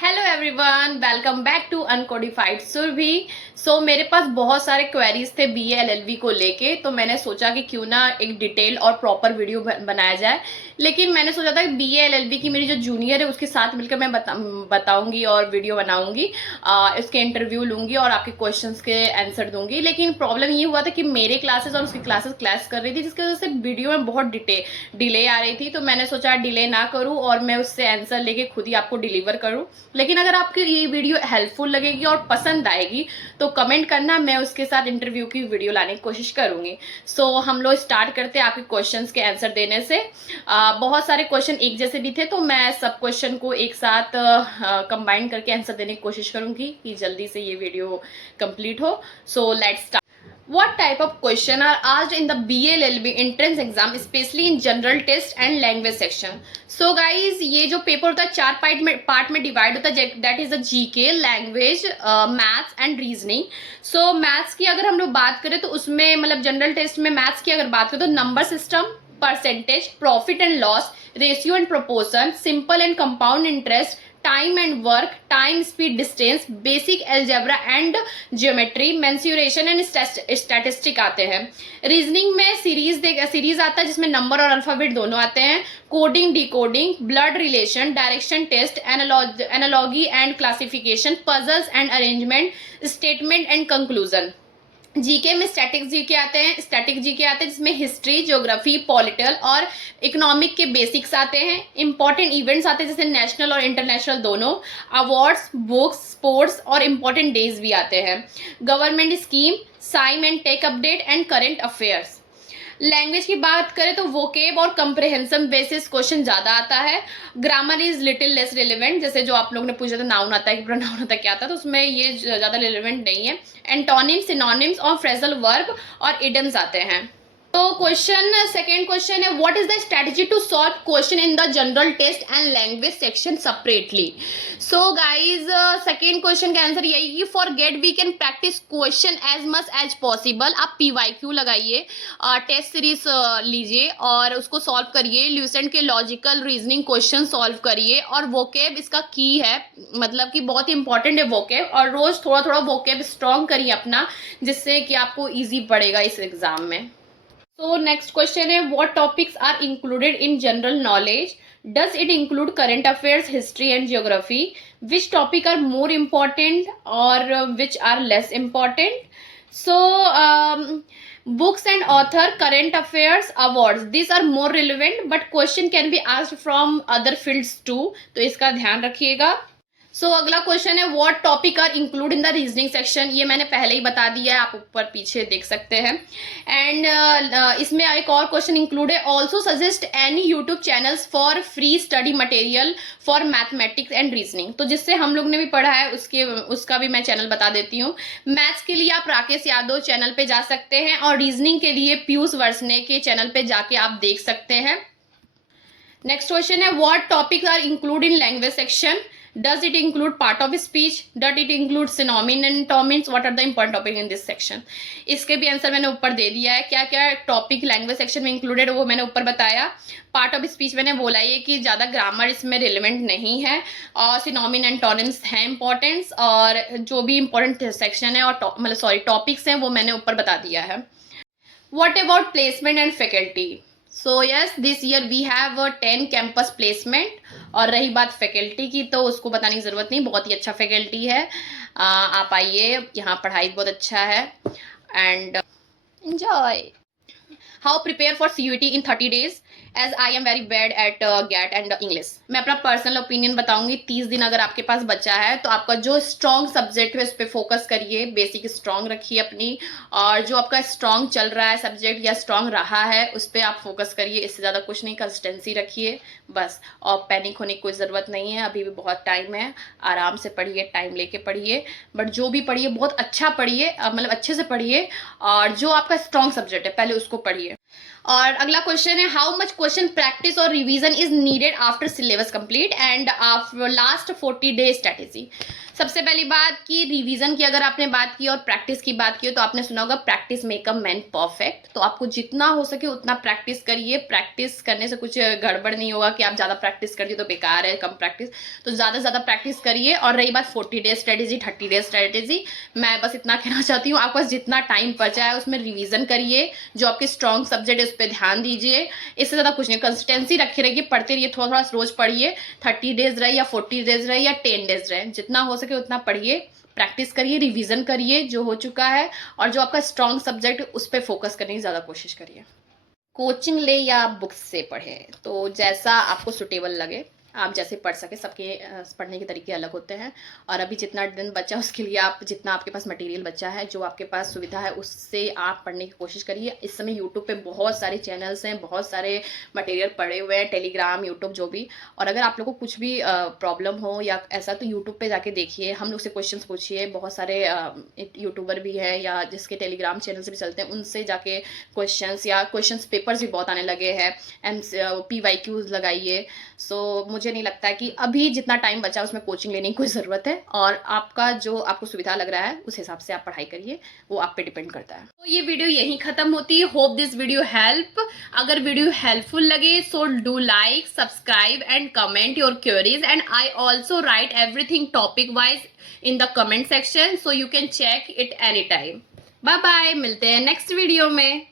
Hello everyone, welcome back to uncodified Surbhi. मेरे पास बहुत सारे क्वेरीज थे बीए एलएलबी को लेके, तो मैंने सोचा कि क्यों ना एक डिटेल और प्रॉपर वीडियो बनाया जाए। लेकिन मैंने सोचा था कि बीए एलएलबी की मेरी जो जूनियर है उसके साथ मिलकर मैं बताऊंगी और वीडियो बनाऊंगी, इसके इंटरव्यू लूंगी और आपके क्वेश्चंस के आंसर दूंगी। लेकिन प्रॉब्लम ये हुआ था कि मेरे क्लासेस और उसकी क्लासेस क्लैश कर रही थी, जिसकी वजह से वीडियो में बहुत डिले आ रही थी। तो मैंने सोचा डिले ना करूँ और मैं उससे आंसर लेके खुद ही आपको डिलीवर करूँ। लेकिन अगर आपको ये वीडियो हेल्पफुल लगेगी और पसंद आएगी तो कमेंट करना, मैं उसके साथ इंटरव्यू की वीडियो लाने की कोशिश करूंगी। हम लोग स्टार्ट करते हैं आपके क्वेश्चंस के आंसर देने से। बहुत सारे क्वेश्चन एक जैसे भी थे, तो मैं सब क्वेश्चन को एक साथ कंबाइन करके आंसर देने की कोशिश करूंगी कि जल्दी से ये वीडियो कंप्लीट हो। Let's start. What type of question are asked in the BLLB entrance exam, especially in general test and language section? So guys, ये जो पेपर होता है चार पार्ट में डिवाइड होता है, that is the GK, language, maths and reasoning. Maths की अगर हम लोग बात करें तो उसमें मतलब जनरल टेस्ट में मैथ्स की अगर बात करें तो number system, percentage, profit and loss, ratio and proportion, simple and compound interest, time and work, time speed distance, basic algebra and geometry, mensuration and statistic आते हैं। रीजनिंग में सीरीज आता है जिसमें नंबर और अल्फाबेट दोनों आते हैं। Coding, decoding, blood relation, direction test, analogy and classification, puzzles and arrangement, statement and conclusion. GK में स्टैटिक जीके आते हैं जिसमें हिस्ट्री, ज्योग्राफी, पॉलिटिकल और इकोनॉमिक के बेसिक्स आते हैं। इंपॉर्टेंट इवेंट्स आते हैं जैसे नेशनल और इंटरनेशनल दोनों, अवार्ड्स, बुक्स, स्पोर्ट्स और इंपॉर्टेंट डेज भी आते हैं। Government scheme, sci and tech update and current affairs. Language की बात करें तो वोकेब और कंप्रहेंसिव बेसिस क्वेश्चन ज्यादा आता है। Grammar is little less relevant, जैसे जो आप लोगों ने पूछा था नाउन आता है कि प्रोनाउन आता है क्या आता है, तो उसमें ये ज्यादा रिलेवेंट नहीं है। एंटोनिम्स, सिनोनिम्स और फ्रेजल वर्ब और इडम्स आते हैं। तो सेकेंड क्वेश्चन है, what is the strategy to solve question in the general test and language section separately. Guys, second question का आंसर यही कि for GAT we can practice question as much as possible. आप PYQ लगाइए, test series लीजिए और उसको solve करिए। Lucent के लॉजिकल रीजनिंग क्वेश्चन सॉल्व करिए और वोकेब इसका की है, मतलब कि बहुत ही इंपॉर्टेंट है वोकेब, और रोज थोड़ा थोड़ा वोकेब स्ट्रॉन्ग करिए अपना, जिससे कि आपको ईजी पड़ेगा इस एग्जाम में। नेक्स्ट क्वेश्चन है, what topics are included in general knowledge? Does it include current affairs, history and geography? Which topic are more important or which are less important? Books and author, current affairs, awards, these are more relevant, but question can be asked from other fields too, तो इसका ध्यान रखिएगा। अगला question है, what topic are include in the reasoning section? ये मैंने पहले ही बता दिया है, आप ऊपर पीछे देख सकते हैं। एंड इसमें एक और क्वेश्चन इंक्लूड है, also suggest any YouTube channels for free study material for mathematics and reasoning. तो जिससे हम लोग ने भी पढ़ा है उसका भी मैं चैनल बता देती हूँ। मैथ्स के लिए आप राकेश यादव चैनल पे जा सकते हैं और रीजनिंग के लिए पीयूष वर्सने के चैनल पे जाके आप देख सकते हैं। नेक्स्ट क्वेश्चन है, what topics are include in language section? Does it include part of speech? Does it include synonyms and antonyms? What are the important topics in this section? इसके भी आंसर मैंने ऊपर दे दिया है। क्या क्या टॉपिक लैंग्वेज सेक्शन में included है वो मैंने ऊपर बताया। पार्ट ऑफ स्पीच मैंने बोला ये कि ज़्यादा ग्रामर इसमें रिलेवेंट नहीं है, और सिनोनिम एंड एंटोनिम्स हैं इंपॉर्टेंट्स, और जो भी इंपॉर्टेंट सेक्शन है और टॉपिक्स हैं वो मैंने ऊपर बता दिया है। What about placement and faculty? Yes, this year we have 10 campus placement। और रही बात फैकल्टी की तो उसको बताने की ज़रूरत नहीं, बहुत ही अच्छा फैकल्टी है। आप आइए, यहाँ पढ़ाई बहुत अच्छा है। And enjoy. How prepare for CUET in 30 days? As I am very bad at GAT and English. मैं अपना पर्सनल ओपिनियन बताऊंगी। 30 दिन अगर आपके पास बचा है तो आपका जो स्ट्रॉन्ग सब्जेक्ट है उस पर फोकस करिए, बेसिक स्ट्रॉन्ग रखिए अपनी, और जो आपका स्ट्रॉन्ग चल रहा है सब्जेक्ट या स्ट्रॉन्ग रहा है उस पर आप फोकस करिए। इससे ज़्यादा कुछ नहीं, कंसिस्टेंसी रखिए बस। और पैनिक होने की कोई ज़रूरत नहीं है, अभी भी बहुत टाइम है। आराम से पढ़िए, टाइम लेके पढ़िए, बट जो भी पढ़िए बहुत अच्छा पढ़िए, मतलब अच्छे से पढ़िए, और जो आपका स्ट्रॉन्ग सब्जेक्ट है पहले उसको पढ़िए। और अगला क्वेश्चन है, हाउ मच क्वेश्चन प्रैक्टिस और revision is needed after syllabus complete and after last 40 day strategy? सबसे पहली बात कि रिवीजन की अगर आपने बात की और प्रैक्टिस की बात की हो तो आपने सुना होगा practice make a man perfect. तो आपको जितना हो सके उतना प्रैक्टिस करिए। प्रैक्टिस करने से कुछ गड़बड़ नहीं होगा कि आप ज़्यादा प्रैक्टिस कर दिए तो बेकार है, कम प्रैक्टिस। तो ज़्यादा से ज़्यादा प्रैक्टिस करिए। और रही बात 40 डेज स्ट्रेटेजी, 30 डेज स्ट्रेटेजी, मैं बस इतना कहना चाहती हूँ, आपके पास जितना टाइम बचा है उसमें रिविजन करिए। जो आपके स्ट्रॉन्ग सब्जेक्ट है उस पर ध्यान दीजिए। इससे ज़्यादा कुछ नहीं, कंसिस्टेंसी रखे रहिए, पढ़ते रहिए, थोड़ा थोड़ा रोज पढ़िए। 30 डेज रहे या 40 डेज रहे या 10 डेज रहे, जितना हो सके उतना पढ़िए, प्रैक्टिस करिए, रिवीजन करिए जो हो चुका है। और जो आपका स्ट्रॉन्ग सब्जेक्ट उस पर फोकस करने की ज़्यादा कोशिश करिए। कोचिंग ले या बुक्स से पढ़े, तो जैसा आपको सुटेबल लगे, आप जैसे पढ़ सके। सबके पढ़ने के तरीके अलग होते हैं। और अभी जितना दिन बचा उसके लिए आप जितना आपके पास मटेरियल बचा है, जो आपके पास सुविधा है, उससे आप पढ़ने की कोशिश करिए। इस समय यूट्यूब पे बहुत सारे चैनल्स हैं, बहुत सारे मटेरियल पड़े हुए हैं, टेलीग्राम, यूट्यूब, जो भी। और अगर आप लोगों को कुछ भी प्रॉब्लम हो या ऐसा, तो यूट्यूब पे जाके देखिए, हम लोग से क्वेश्चंस पूछिए। बहुत सारे यूट्यूबर भी हैं या जिसके टेलीग्राम चैनल से भी चलते हैं, उनसे जाके क्वेश्चंस या क्वेश्चंस पेपर्स भी बहुत आने लगे हैं। PYQs लगाइए। सो मुझे नहीं लगता है कि अभी जितना टाइम बचा उसमें कोचिंग लेने की कोई ज़रूरत है। और आपका जो आपको सुविधा लग रहा है उस हिसाब से आप पढ़ाई करिए, वो आप पे डिपेंड करता है। तो ये वीडियो यहीं ख़त्म होती है। Hope this video help. अगर वीडियो हेल्पफुल लगे so do like, subscribe and comment your queries, and I also write everything topic wise in the comment section, so you can check it any time. Bye bye, मिलते हैं next video में।